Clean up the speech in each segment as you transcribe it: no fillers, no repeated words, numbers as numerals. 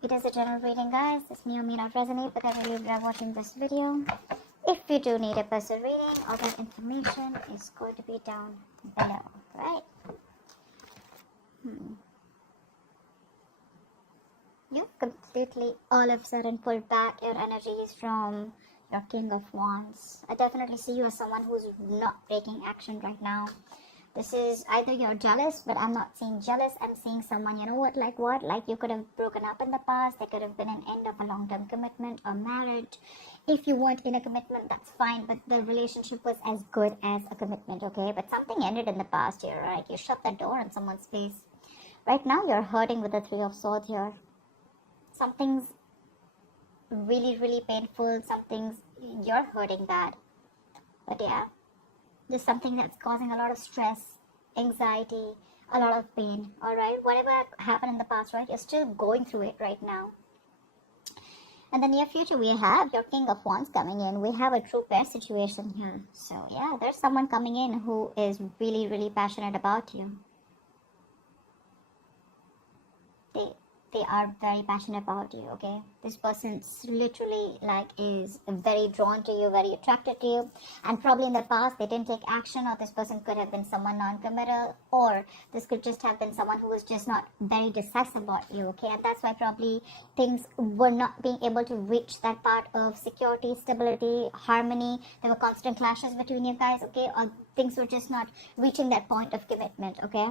It is a general reading, guys. This may or may not resonate with every Libra watching this video. If you do need a personal reading, all that information is going to be down below, right? You've completely all of a sudden pulled back your energies from your King of Wands. I definitely see you as someone who's not taking action right now. This is either you're jealous, but I'm not seeing jealous. I'm seeing someone, you know what, like you could have broken up in the past. There could have been an end of a long-term commitment or marriage. If you weren't in a commitment, that's fine, but the relationship was as good as a commitment, okay? But something ended in the past here, right? You shut the door on someone's face. Right now, you're hurting with the Three of Swords here. Something's really, really painful. Something's, you're hurting bad. But yeah. There's something that's causing a lot of stress, anxiety, a lot of pain, alright? Whatever happened in the past, right? You're still going through it right now. In the near future, we have your King of Wands coming in. We have a true pair situation here. So, yeah, there's someone coming in who is really, really passionate about you. They are very passionate about you, okay? This person literally is very drawn to you, very attracted to you, and probably in the past they didn't take action, or this person could have been someone non-committal, or this could just have been someone who was just not very decisive about you, okay? And that's why probably things were not being able to reach that part of security, stability, harmony. There were constant clashes between you guys, okay? Or things were just not reaching that point of commitment, okay?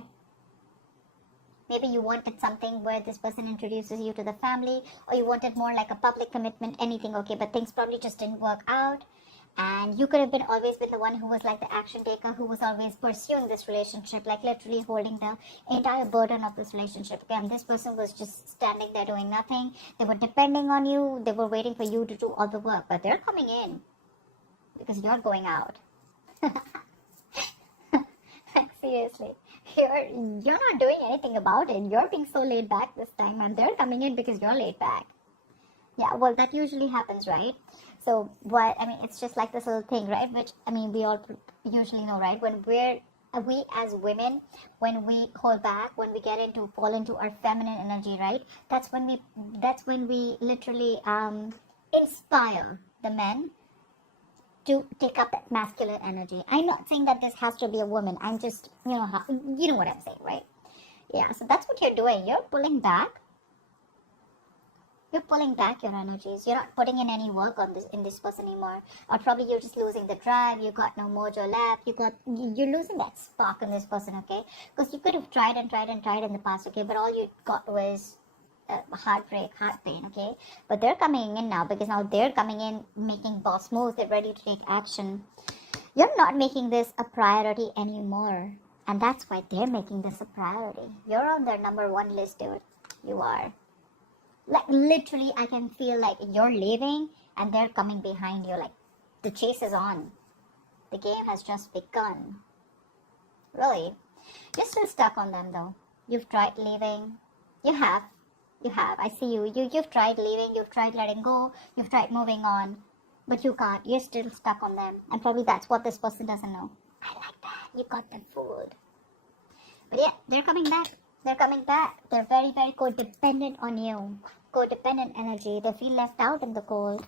Maybe you wanted something where this person introduces you to the family, or you wanted more like a public commitment, anything, okay? But things probably just didn't work out. And you could have been always been the one who was like the action taker, who was always pursuing this relationship, like literally holding the entire burden of this relationship. Okay? And this person was just standing there doing nothing. They were depending on you. They were waiting for you to do all the work. But they're coming in because you're going out. Like, seriously. You're not doing anything about it. You're being so laid back this time, and they're coming in because you're laid back. Yeah, well, that usually happens, right? So it's just like this little thing, right? Which, we all usually know, right? When we as women, when we hold back, when we fall into our feminine energy, right? That's when we literally inspire the men to take up that masculine energy. I'm not saying that this has to be a woman. I'm just, you know what I'm saying, right? Yeah, so that's what you're doing. You're pulling back. You're pulling back your energies. You're not putting in any work in this person anymore. Or probably you're just losing the drive. You got no mojo left. You're losing that spark in this person, okay? Because you could have tried and tried and tried in the past, okay? But all you got was heartbreak, heart pain, okay? But they're coming in now, because now they're coming in making boss moves. They're ready to take action. You're not making this a priority anymore, and that's why they're making this a priority. You're on their number one list, dude. You are. Like, literally, I can feel like you're leaving and they're coming behind you. Like, the chase is on. The game has just begun. Really. You're still stuck on them, though. You've tried leaving. You have. I see you. You've tried leaving. You've tried letting go. You've tried moving on. But you can't. You're still stuck on them. And probably that's what this person doesn't know. I like that. You got them fooled. But yeah, they're coming back. They're coming back. They're very, very codependent on you. Codependent energy. They feel left out in the cold.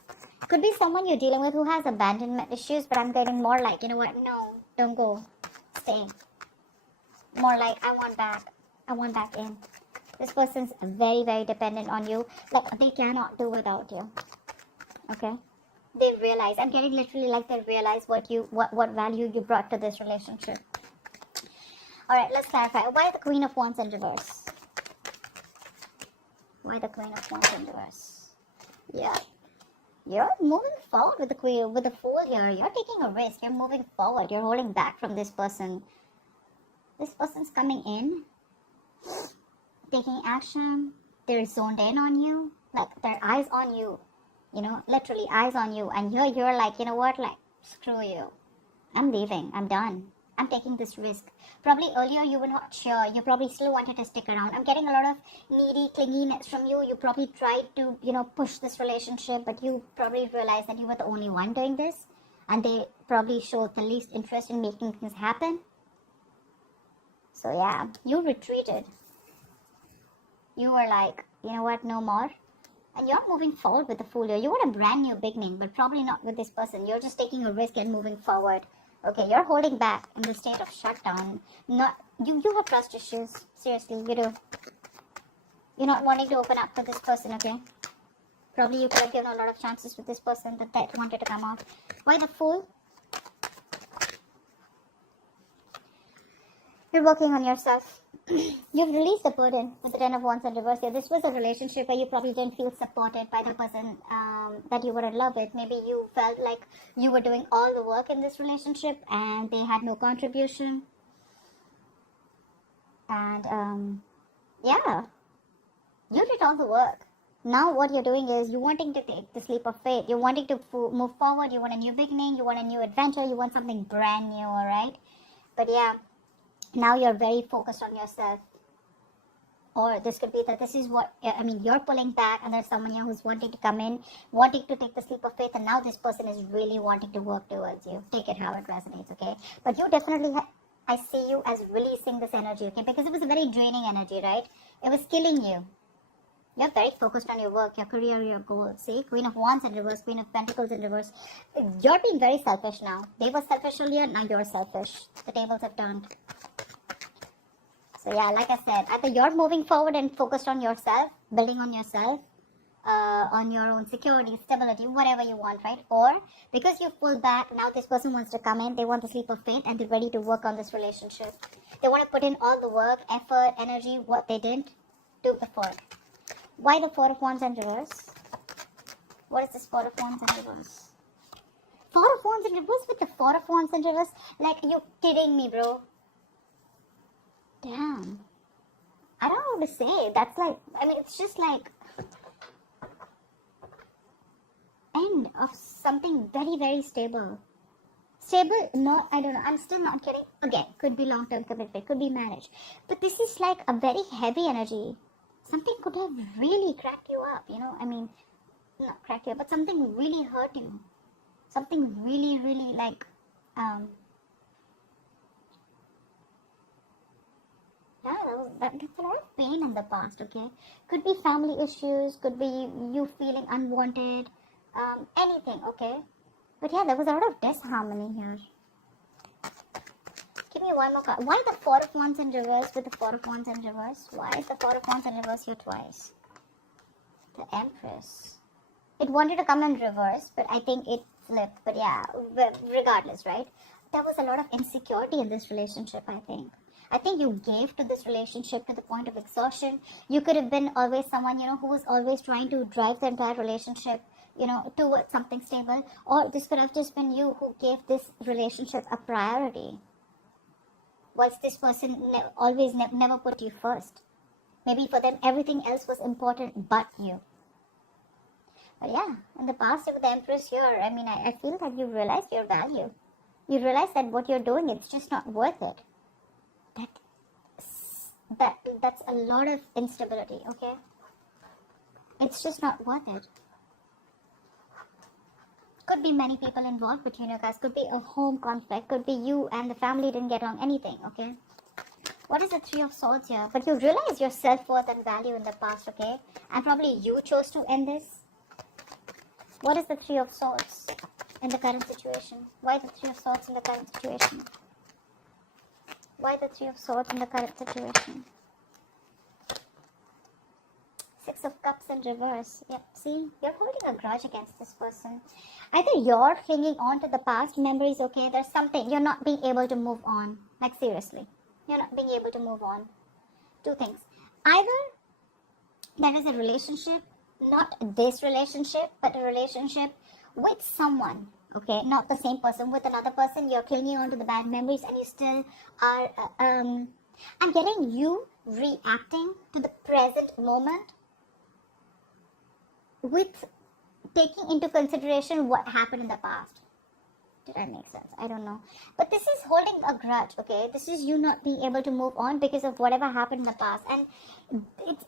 Could be someone you're dealing with who has abandonment issues, but I'm getting more like, you know what? No, don't go. Stay. More like, I want back. I want back in. This person's very, very dependent on you. Like, they cannot do without you. Okay? They realize, I'm getting literally like they realize what value you brought to this relationship. Alright, let's clarify. Why the Queen of Wands in reverse? Why the Queen of Wands in reverse? Yeah. You're moving forward with the Fool here. You're taking a risk. You're moving forward. You're holding back from this person. This person's coming in, taking action. They're zoned in on you. Like, their eyes on you. You know, literally eyes on you. And you're like, you know what? Like, screw you. I'm leaving. I'm done. I'm taking this risk. Probably earlier you were not sure. You probably still wanted to stick around. I'm getting a lot of needy clinginess from you. You probably tried to, push this relationship, but you probably realized that you were the only one doing this. And they probably showed the least interest in making things happen. So yeah, you retreated. You were like, you know what, no more. And you're moving forward with the Fool here. You want a brand new beginning, but probably not with this person. You're just taking a risk and moving forward. Okay, you're holding back in the state of shutdown. You have trust issues. Seriously, you do. You're not wanting to open up to this person, okay? Probably you could have given a lot of chances with this person that wanted to come out. Why the Fool? You're working on yourself. You've released the burden with the Ten of Wands in reverse here. This was a relationship where you probably didn't feel supported by the person that you were in love with. Maybe you felt like you were doing all the work in this relationship and they had no contribution. And yeah, you did all the work. Now what you're doing is you're wanting to take the leap of faith. You're wanting to move forward. You want a new beginning. You want a new adventure. You want something brand new, all right? But yeah, now you're very focused on yourself. Or this could be that this is what, I mean, you're pulling back and there's someone here who's wanting to come in, wanting to take the leap of faith, and now this person is really wanting to work towards you. Take it how it resonates, okay? But you definitely, I see you as releasing this energy, okay? Because it was a very draining energy, right? It was killing you. You're very focused on your work, your career, your goals. See, Queen of Wands in reverse, Queen of Pentacles in reverse. You're being very selfish now. They were selfish earlier, now you're selfish. The tables have turned. So yeah, like I said, either you're moving forward and focused on yourself, building on yourself, on your own security, stability, whatever you want, right? Or because you've pulled back, now this person wants to come in, they want the leap of faith and they're ready to work on this relationship. They want to put in all the work, effort, energy, what they didn't do before. Why the Four of Wands in reverse? What is this Four of Wands in reverse? Four of Wands in reverse with the Four of Wands in reverse? Like, you're kidding me, bro. Damn. I don't know what to say. That's like, I mean, it's just like end of something very, very stable. Stable? No, I don't know. I'm still not kidding. Again, could be long-term commitment, could be marriage. But this is like a very heavy energy. Something could have really cracked you up, you know. I mean, not cracked you up, but something really hurt you. Something really, really like, yeah, that's a lot of pain in the past, okay? Could be family issues, could be you feeling unwanted, anything, okay? But yeah, there was a lot of disharmony here. Give me one more card. Why the Four of Wands in reverse with the Four of Wands in reverse? Why is the Four of Wands in reverse here twice? The Empress. It wanted to come in reverse, but I think it flipped. But yeah, regardless, right? There was a lot of insecurity in this relationship, I think. I think you gave to this relationship to the point of exhaustion. You could have been always someone, you know, who was always trying to drive the entire relationship, you know, towards something stable. Or this could have just been you who gave this relationship a priority. Whilst this person never put you first. Maybe for them everything else was important but you. But yeah, in the past with the Empress here, I mean, I feel that you realize your value. You realize that what you're doing, it's just not worth it. That's a lot of instability, okay? It's just not worth it. Could be many people involved between you guys. Could be a home conflict. Could be you and the family didn't get along. Anything, okay? What is the Three of Swords here? But you realize your self-worth and value in the past, okay? And probably you chose to end this. What is the Three of Swords in the current situation? Why the Three of Swords in the current situation? Why the Three of Swords in the current situation? Six of Cups in reverse. Yep, see, you're holding a grudge against this person. Either you're clinging on to the past memories, okay? There's something, you're not being able to move on. Like, seriously. You're not being able to move on. Two things. Either there is a relationship, not this relationship, but a relationship with someone, okay? Not the same person, with another person. You're clinging on to the bad memories and you still are, I'm getting you reacting to the present moment with taking into consideration what happened in the past. Did I make sense? I don't know. But this is holding a grudge, okay? This is you not being able to move on because of whatever happened in the past. And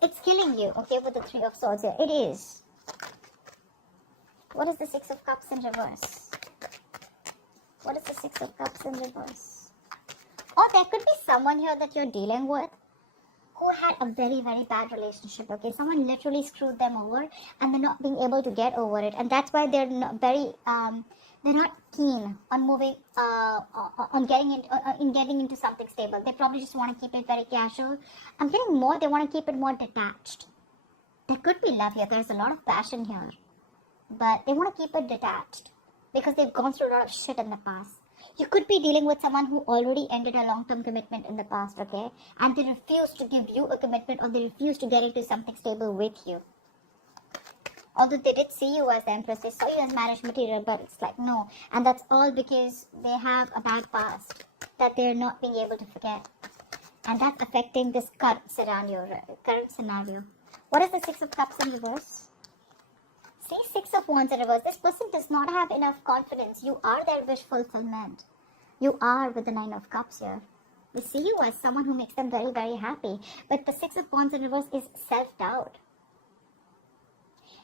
it's killing you, okay, with the Three of Swords here. It is. What is the Six of Cups in reverse? What is the Six of Cups in reverse? Or there could be someone here that you're dealing with who had a very, very bad relationship, okay? Someone literally screwed them over and they're not being able to get over it. And that's why they're not they're not keen on moving, on getting into something stable. They probably just want to keep it very casual. I'm getting more, they want to keep it more detached. There could be love here. There's a lot of passion here. But they want to keep it detached because they've gone through a lot of shit in the past. You could be dealing with someone who already ended a long-term commitment in the past, okay? And they refuse to give you a commitment, or they refuse to get into something stable with you. Although they did see you as the Empress, they saw you as marriage material, but it's like, no. And that's all because they have a bad past that they're not being able to forget. And that's affecting this current scenario. What is the Six of Cups in reverse? See, Six of Wands in reverse. This person does not have enough confidence. You are their wish fulfillment. You are with the Nine of Cups here. They see you as someone who makes them very, very happy. But the Six of Wands in reverse is self-doubt.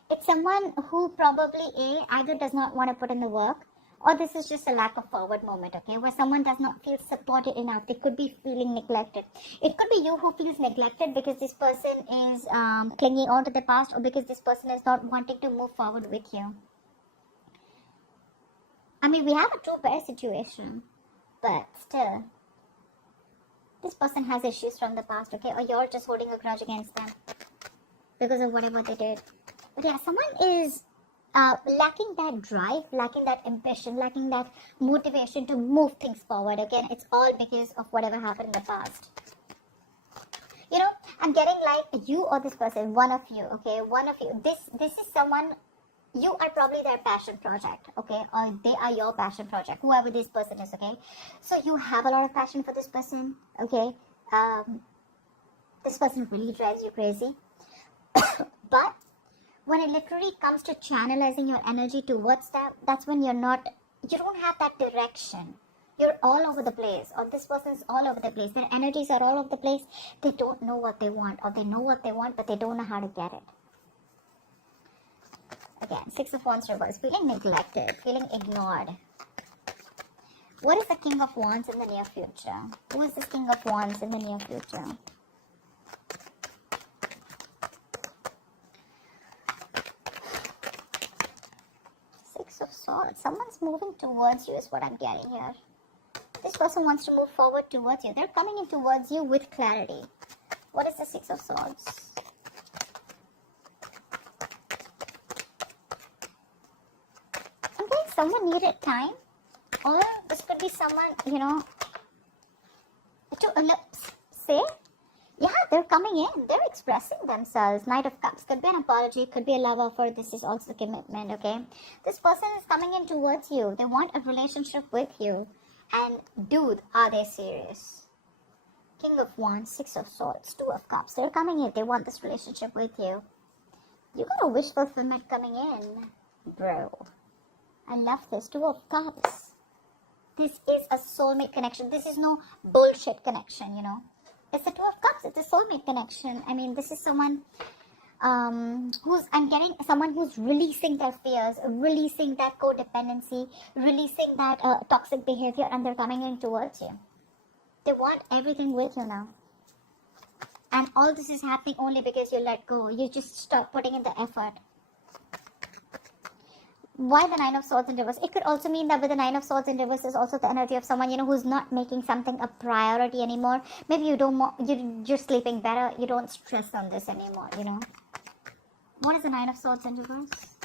It's someone who probably either does not want to put in the work, or this is just a lack of forward moment, okay, where someone does not feel supported enough. They could be feeling neglected. It could be you who feels neglected because this person is clinging on to the past, or because this person is not wanting to move forward with you. I mean, we have a true pair situation, but still, this person has issues from the past, okay, or you're just holding a grudge against them because of whatever they did. But yeah, someone is lacking that drive, lacking that ambition, lacking that motivation to move things forward. Again, it's all because of whatever happened in the past. You know, I'm getting like you or this person, one of you, okay, one of you. This is someone, you are probably their passion project, okay, or they are your passion project, whoever this person is, okay. So you have a lot of passion for this person, okay. This person really drives you crazy. But when it literally comes to channelizing your energy towards that, that's when you don't have that direction. You're all over the place, or this person's all over the place. Their energies are all over the place. They don't know what they want, or they know what they want, but they don't know how to get it. Again, Six of Wands reverse, feeling neglected, feeling ignored. What is the King of Wands in the near future? Who is this King of Wands in the near future? Of Swords. Someone's moving towards you is what I'm getting here. This person wants to move forward towards you. They're coming in towards you with clarity. What is the Six of Swords? I'm getting someone needed time, or this could be someone, you know, to say, yeah, they're coming in. They're expressing themselves. Knight of Cups. Could be an apology. Could be a love offer. This is also commitment, okay? This person is coming in towards you. They want a relationship with you. And dude, are they serious? King of Wands, Six of Swords, Two of Cups. They're coming in. They want this relationship with you. You got a wish fulfillment coming in, bro. I love this. Two of Cups. This is a soulmate connection. This is no bullshit connection, you know. It's the Two of Cups. It's a soulmate connection. I mean, this is someone I'm getting someone who's releasing their fears, releasing that codependency, releasing that toxic behavior, and they're coming in towards you. They want everything with you now. And all this is happening only because you let go. You just stop putting in the effort. Why the Nine of Swords in reverse? It could also mean that with the Nine of Swords in reverse is also the energy of someone, you know, who's not making something a priority anymore. Maybe you're sleeping better. You don't stress on this anymore, you know. What is the Nine of Swords in reverse?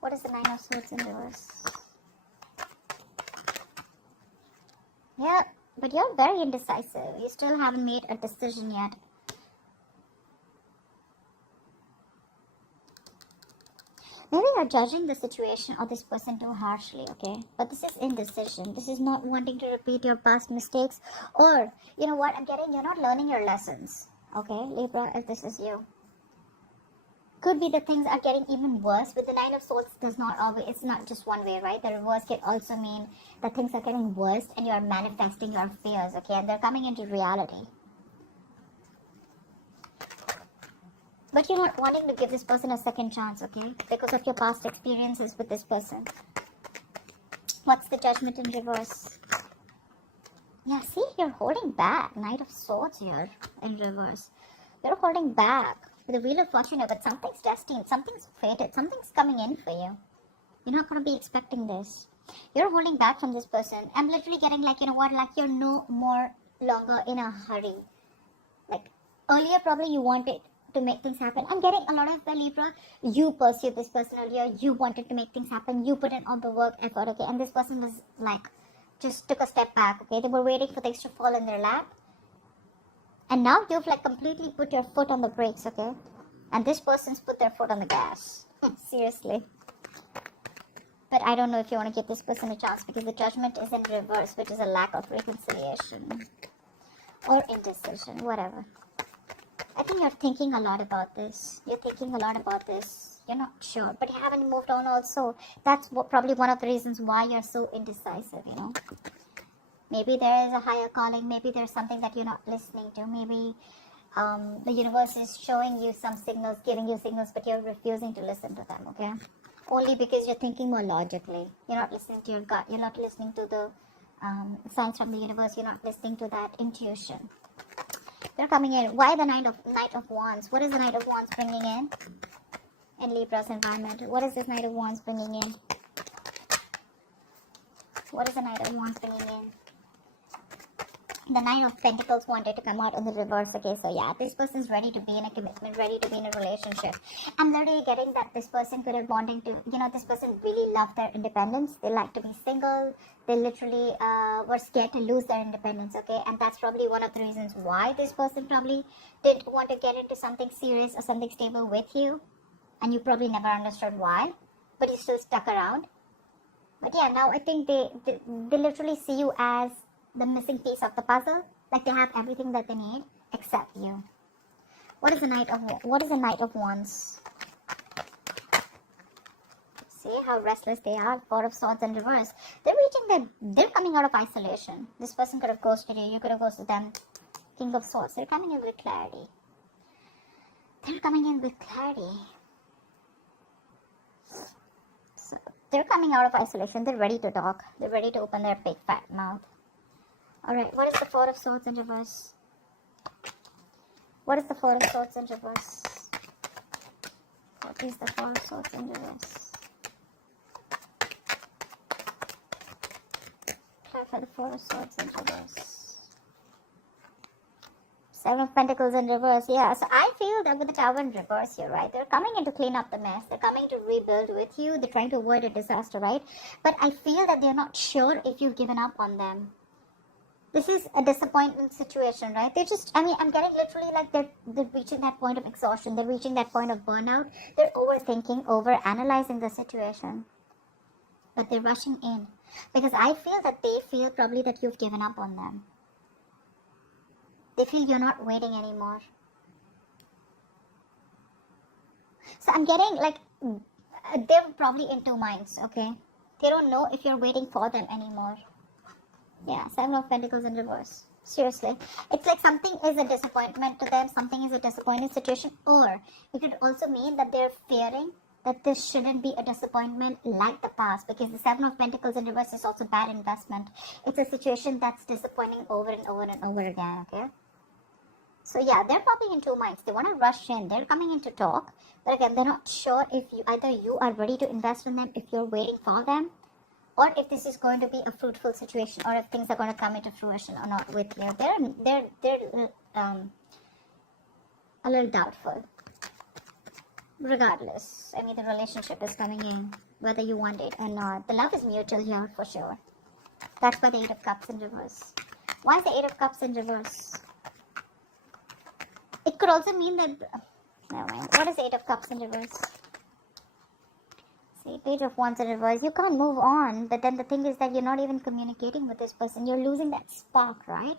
What is the Nine of Swords in reverse? Yeah, but you're very indecisive. You still haven't made a decision yet. Maybe you're judging the situation or this person too harshly, okay? But this is indecision. This is not wanting to repeat your past mistakes. Or, you know what I'm getting? You're not learning your lessons, okay? Libra, if this is you. Could be that things are getting even worse. With the Nine of Swords, it's not just one way, right? The reverse can also mean that things are getting worse and you are manifesting your fears, okay? And they're coming into reality. But you're not wanting to give this person a second chance, okay? Because of your past experiences with this person. What's the Judgment in reverse? Yeah, see, you're holding back. Knight of Swords here in reverse. You're holding back with the Wheel of Fortune, but something's destined, something's fated, something's coming in for you. You're not going to be expecting this. You're holding back from this person. I'm literally getting like, you know what, like you're no more longer in a hurry. Like earlier probably you wanted to make things happen. I'm getting a lot of the Libra. You pursued this person earlier. You wanted to make things happen. You put in all the work, effort, okay? And this person was like, just took a step back, okay? They were waiting for things to fall in their lap. And now you've like completely put your foot on the brakes, okay? And this person's put their foot on the gas. Seriously. But I don't know if you want to give this person a chance because the Judgment is in reverse, which is a lack of reconciliation or indecision, whatever. I think you're thinking a lot about this. You're thinking a lot about this. You're not sure, but you haven't moved on also. That's probably one of the reasons why you're so indecisive, you know. Maybe there is a higher calling. Maybe there's something that you're not listening to. Maybe the universe is showing you some signals, giving you signals, but you're refusing to listen to them, okay? Only because you're thinking more logically. You're not listening to your gut. You're not listening to the signs from the universe. You're not listening to that intuition. They're coming in. Why the Knight of Wands? What is the Knight of Wands bringing in Libra's environment? What is this Knight of Wands bringing in? What is the Knight of Wands bringing in? The Nine of Pentacles wanted to come out in the reverse. Okay, so yeah, this person's ready to be in a commitment, ready to be in a relationship. I'm literally getting that this person could have wanting to, you know, this person really loved their independence. They like to be single. They literally were scared to lose their independence, okay? And that's probably one of the reasons why this person probably didn't want to get into something serious or something stable with you. And you probably never understood why, but you still stuck around. But yeah, now I think they literally see you as the missing piece of the puzzle. Like they have everything that they need except you. What is the Knight of Wands? See how restless they are. Four of Swords in reverse. They're coming out of isolation. This person could have ghosted you. You could have ghosted them. King of Swords. They're coming in with clarity. They're coming in with clarity. So they're coming out of isolation. They're ready to talk. They're ready to open their big fat mouth. Alright, what is the Four of Swords in reverse? What is the Four of Swords in reverse? What is the Four of Swords in reverse? Clarify the Four of Swords in reverse. Seven of Pentacles in reverse. Yeah, so I feel that with the Tower in reverse here, right? They're coming in to clean up the mess. They're coming to rebuild with you. They're trying to avoid a disaster, right? But I feel that they're not sure if you've given up on them. This is a disappointment situation, right? I'm getting literally like they're reaching that point of exhaustion. They're reaching that point of burnout. They're overthinking, over-analyzing the situation. But they're rushing in. Because I feel that they feel probably that you've given up on them. They feel you're not waiting anymore. So I'm getting like, they're probably in two minds, okay? They don't know if you're waiting for them anymore. Yeah, Seven of Pentacles in reverse. Seriously. It's like something is a disappointment to them. Something is a disappointing situation. Or it could also mean that they're fearing that this shouldn't be a disappointment like the past. Because the Seven of Pentacles in reverse is also bad investment. It's a situation that's disappointing over and over and over again, okay? So yeah, they're probably in two minds. They want to rush in. They're coming in to talk. But again, they're not sure if either you are ready to invest in them, if you're waiting for them, or if this is going to be a fruitful situation, or if things are going to come into fruition or not with you. They're a little doubtful. Regardless, I mean, the relationship is coming in, whether you want it or not. The love is mutual here for sure. That's why the Eight of Cups in reverse. Why is the Eight of Cups in reverse? It could also mean that... Never mind. What is the Eight of Cups in reverse? See, Page of Wands in reverse. You can't move on. But then the thing is that you're not even communicating with this person. You're losing that spark, right?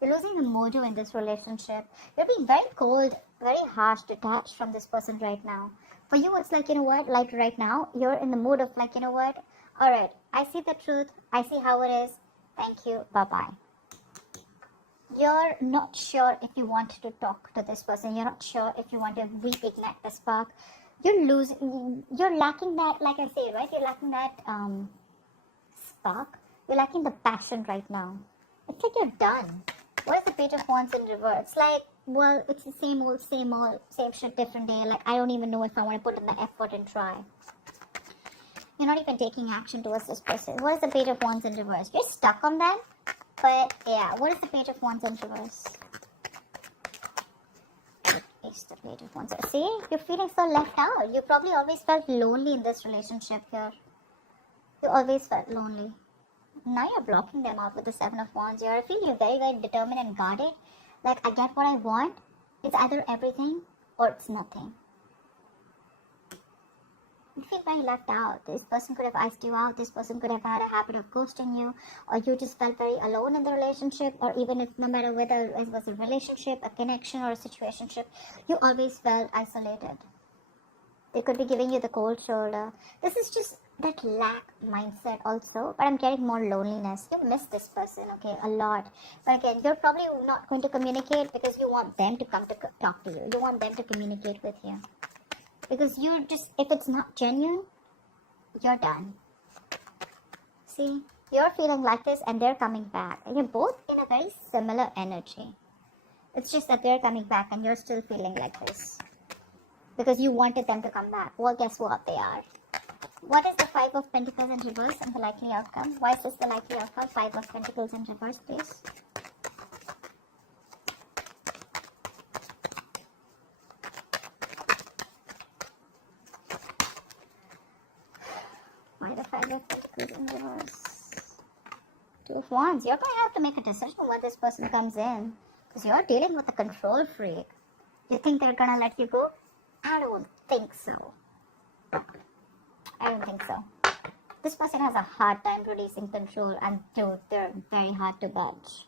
You're losing the mojo in this relationship. You're being very cold, very harsh, detached from this person right now. For you, it's like, you know what? Like right now, you're in the mood of like, you know what? Alright, I see the truth. I see how it is. Thank you. Bye-bye. You're not sure if you want to talk to this person. You're not sure if you want to reignite the spark. You're lacking that, like I say, right? You're lacking that spark. You're lacking the passion right now. It's like you're done. What is the Page of Wands in reverse? It's like, well, it's the same old, same shit, different day. Like, I don't even know if I want to put in the effort and try. You're not even taking action towards this person. What is the Page of Wands in reverse? You're stuck on them. But, yeah, what is the Page of Wands in reverse? It's the Page of Wands. See, you're feeling so left out. You probably always felt lonely in this relationship here. You always felt lonely. Now you're blocking them out with the Seven of Wands here. I feel you're very, very determined and guarded. Like, I get what I want. It's either everything or it's nothing. You feel very left out. This person could have iced you out. This person could have had a habit of ghosting you. Or you just felt very alone in the relationship. Or even if, no matter whether it was a relationship, a connection, or a situationship, you always felt isolated. They could be giving you the cold shoulder. This is just that lack mindset also. But I'm getting more loneliness. You miss this person, okay, a lot. But again, you're probably not going to communicate because you want them to come to talk to you. You want them to communicate with you. Because you're just, if it's not genuine, you're done. See, you're feeling like this and they're coming back. And you're both in a very similar energy. It's just that they're coming back and you're still feeling like this. Because you wanted them to come back. Well, guess what? They are. What is the Five of Pentacles in reverse and the likely outcome? Why is this the likely outcome? Five of Pentacles in reverse, please. Why the Five of Pentacles in reverse? Two of Wands. You're going to have to make a decision when this person comes in. Because you're dealing with a control freak. You think they're going to let you go? I don't think so. I don't think so. This person has a hard time releasing control, and dude, they're very hard to budge.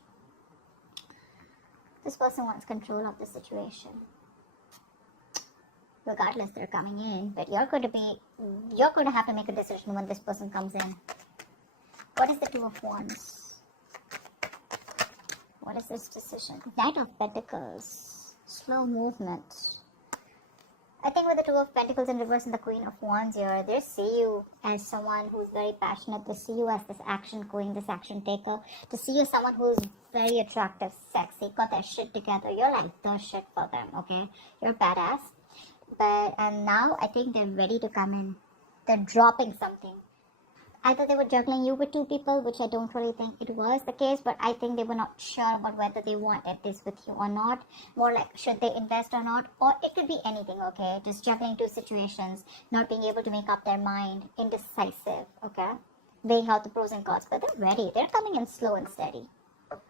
This person wants control of the situation. Regardless, they're coming in, but you're going to have to make a decision when this person comes in. What is the Two of Wands? What is this decision? Knight of Pentacles. Slow movement. I think with the Two of Pentacles in reverse and the Queen of Wands here, they see you as someone who's very passionate. They see you as this action queen, this action taker. To see you as someone who's very attractive, sexy, got their shit together. You're like the shit for them, okay? You're badass. And now I think they're ready to come in. They're dropping something. Either they were juggling you with two people, which I don't really think it was the case, but I think they were not sure about whether they wanted this with you or not. More like, should they invest or not? Or it could be anything, okay? Just juggling two situations, not being able to make up their mind, indecisive, okay? Weighing out the pros and cons, but they're ready. They're coming in slow and steady.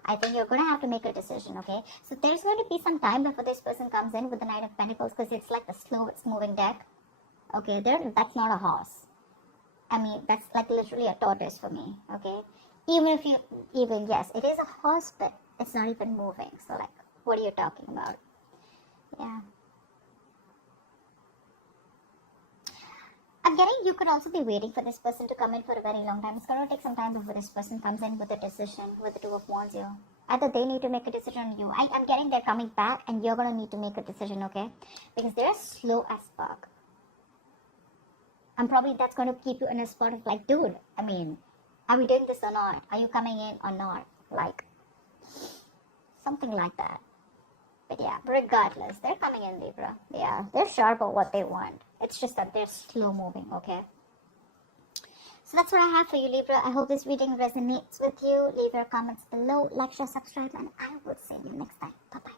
I think you're going to have to make a decision, okay? So there's going to be some time before this person comes in with the Knight of Pentacles, because it's like the slowest moving deck. Okay, that's not a horse. I mean, that's like literally a tortoise for me, okay? Yes, it is a horse, but it's not even moving. So, like, what are you talking about? Yeah. I'm getting you could also be waiting for this person to come in for a very long time. It's going to take some time before this person comes in with a decision, with the Two of Wands here. Either they need to make a decision on you. I'm getting they're coming back and you're going to need to make a decision, okay? Because they're slow as fuck. And probably that's going to keep you in a spot of like, dude, I mean, are we doing this or not? Are you coming in or not? Like, something like that. But yeah, regardless, they're coming in, Libra. Yeah, they're sure about what they want. It's just that they're slow moving, okay? So that's what I have for you, Libra. I hope this reading resonates with you. Leave your comments below, like, share, subscribe, and I will see you next time. Bye-bye.